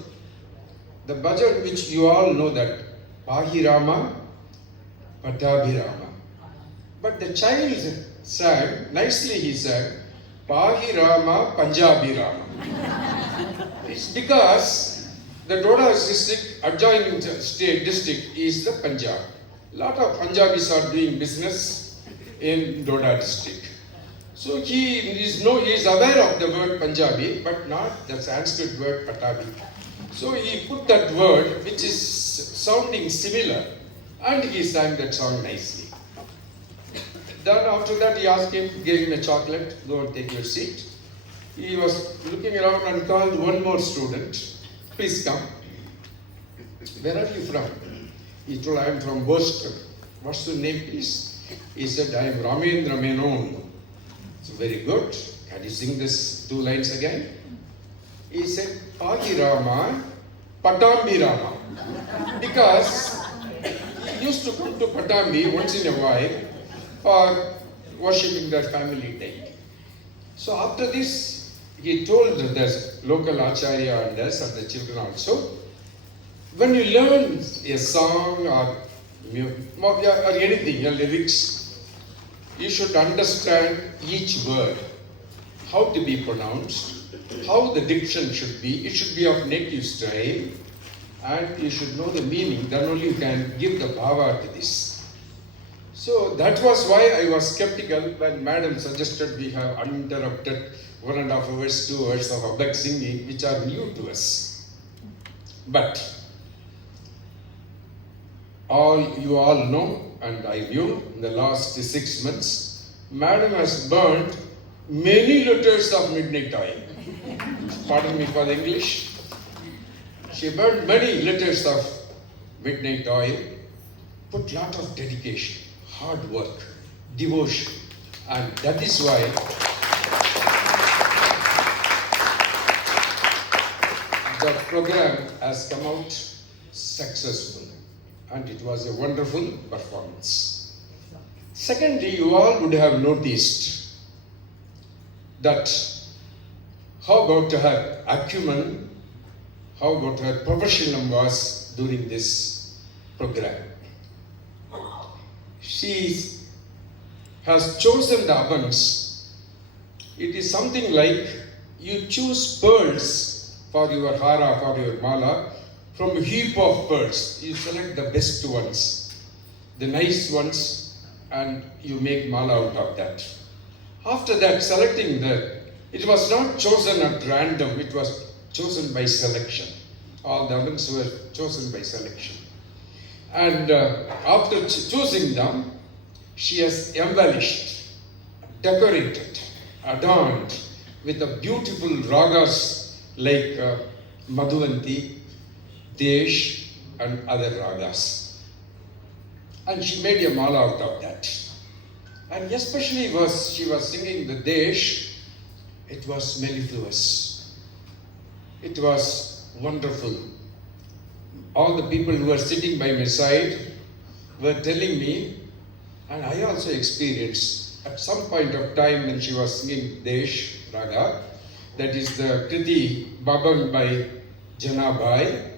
The bhajan which you all know, that Pahirama, Pattabhirama. But the child sang, nicely he sang, Pahirama, Punjabirama. It's because the Doda district, adjoining state district, is the Punjab. A lot of Punjabis are doing business in Doda district. So he is aware of the word Punjabi, but not the Sanskrit word Patabi. So he put that word, which is sounding similar, and he sang that song nicely. Then after that he asked him, gave him a chocolate, "Go and take your seat." He was looking around and called one more student, "Please come." "Where are you from?" He told, "I am from Boston." "What's your name, please?" He said, "I am Ramendra Menon." "So very good. Can you sing this 2 lines again?" He said, "Pahirama, Patambirama." Because he used to come to Patambi once in a while for worshipping their family deity. So after this, he told the local acharya and us and the children also, when you learn a song or anything, your lyrics, you should understand each word, how to be pronounced, how the diction should be. It should be of native style, and you should know the meaning. Then only you can give the bhava to this. So that was why I was skeptical when Madam suggested we have uninterrupted 1.5 hours, 2 hours of Abhay singing, which are new to us. But you all know, and I knew in the last 6 months, Madam has burned many liters of midnight oil. Pardon me for the English. She burned many liters of midnight oil, put lot of dedication, hard work, devotion, and that is why the program has come out successful, and it was a wonderful performance. Secondly, you all would have noticed that how about her acumen, how about her professionalism was during this program. She has chosen the abans. It is something like you choose pearls for your hara, for your mala, from a heap of pearls. You select the best ones, the nice ones, and you make mala out of that. After that, selecting it was not chosen at random, it was chosen by selection. All the abans were chosen by selection. And after choosing them, she has embellished, decorated, adorned with the beautiful ragas like Madhuvanti, Desh, and other ragas. And she made a mala out of that. And especially she was singing the Desh. It was mellifluous. It was wonderful. All the people who were sitting by my side were telling me, and I also experienced at some point of time when she was singing Desh Raga, that is the Kriti Babang by Janabai.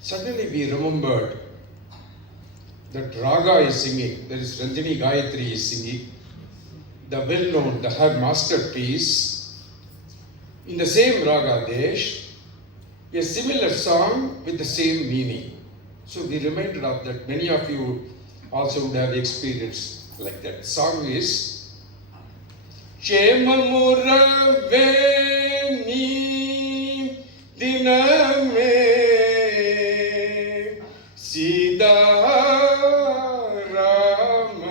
Suddenly we remembered that Raga is singing, that is Ranjani Gayatri is singing, the well-known, her masterpiece, in the same Raga Desh, a similar song with the same meaning. So we reminded of that. Many of you also would have experienced like that. Song is Shemamura Veni Diname Sida Rama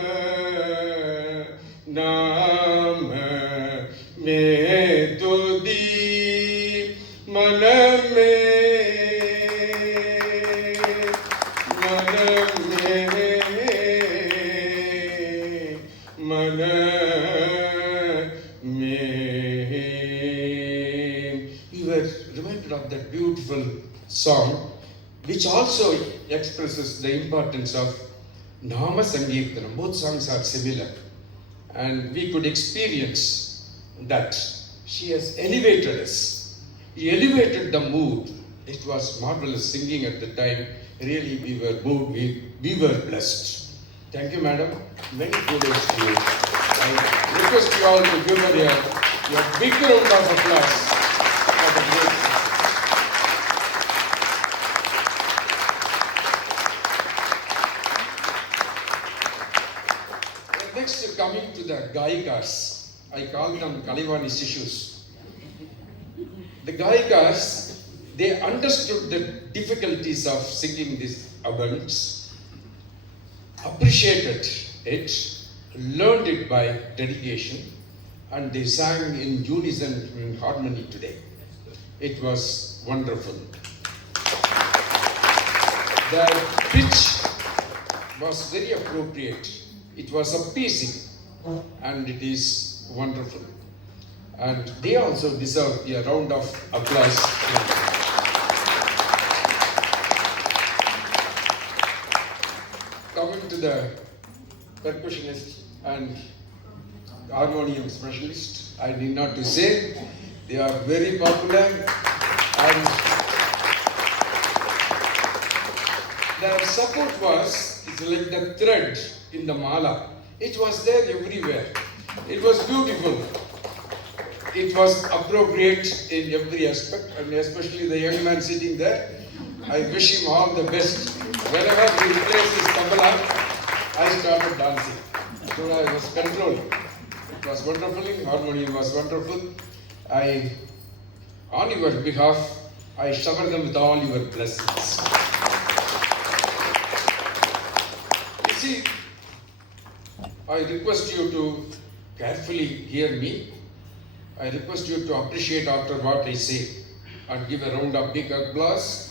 Nama Me Todi Maname We were reminded of that beautiful song, which also expresses the importance of Nama Sankirtanam. Both songs are similar, and we could experience that she has elevated us. He elevated the mood. It was marvelous singing at the time. Really, we were moved. We were blessed. Thank you, madam. Many kudos to you. I request you all to give her a big round of applause for the great. Next, coming to the Gaikas, I call them Kalivani Shishus. The Gaikas, they understood the difficulties of singing these abans, appreciated it, learned it by dedication, and they sang in unison, in harmony today. It was wonderful. The pitch was very appropriate. It was appeasing, and it is wonderful. And they also deserve a round of applause. Coming to the percussionist and harmonium specialist, I need not to say, they are very popular, and The support was, it's like the thread in the mala. It was there everywhere. It was beautiful. It was appropriate in every aspect, and especially the young man sitting there. I wish him all the best. Whenever he plays his tabla, I started dancing. So I was controlling. It was wonderful. Harmonium was wonderful. On your behalf, I shower them with all your blessings. You see, I request you to carefully hear me. I request you to appreciate after what I say and give a round of big applause.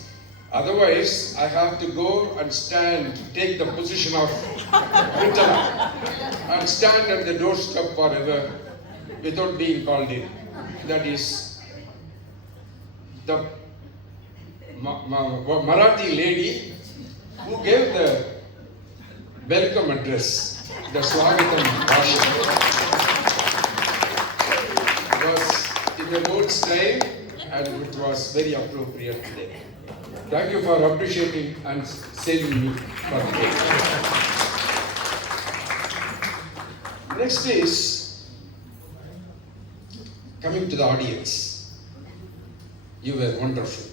Otherwise, I have to go and stand, take the position of Vittala and stand at the doorstep forever without being called in. That is the Marathi lady who gave the welcome address, the Swagatam Bhashan. Was in the mood style and it was very appropriate today. Thank you for appreciating and saving me for the day. Next is coming to the audience. You were wonderful.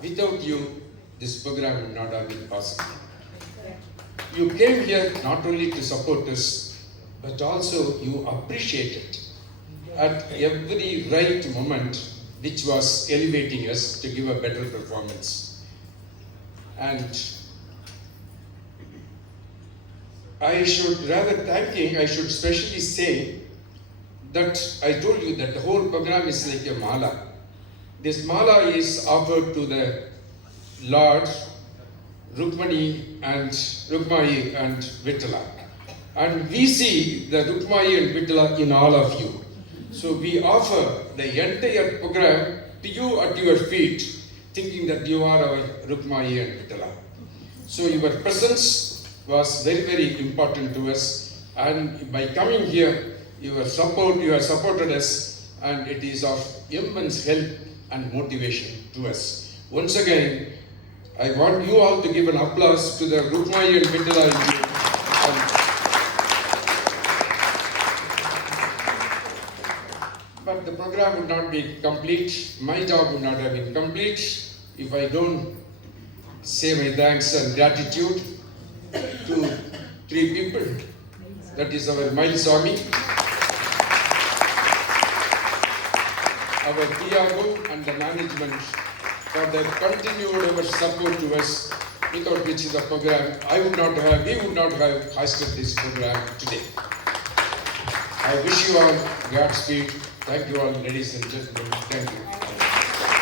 Without you, this program would not have been possible. You came here not only to support us, but also you appreciated at every right moment which was elevating us to give a better performance. And I should especially say that I told you that the whole program is like a mala. This mala is offered to the Lord, Rukmani and Vittala. And we see the Rukmani and Vittala in all of you. So we offer the entire program to you at your feet, thinking that you are our Rukmani and Vittala. So your presence was very, very important to us. And by coming here, you have supported us, and it is of immense help and motivation to us. Once again, I want you all to give an applause to the Rukmani and Vittala. But the program would not be complete. My job would not have been complete if I don't say my thanks and gratitude to three people. That is our Mail Swami, our PRO and the management for their continued support to us, without which the program we would not have hosted this program today. I wish you all Godspeed. Thank you all, ladies and gentlemen. Thank you.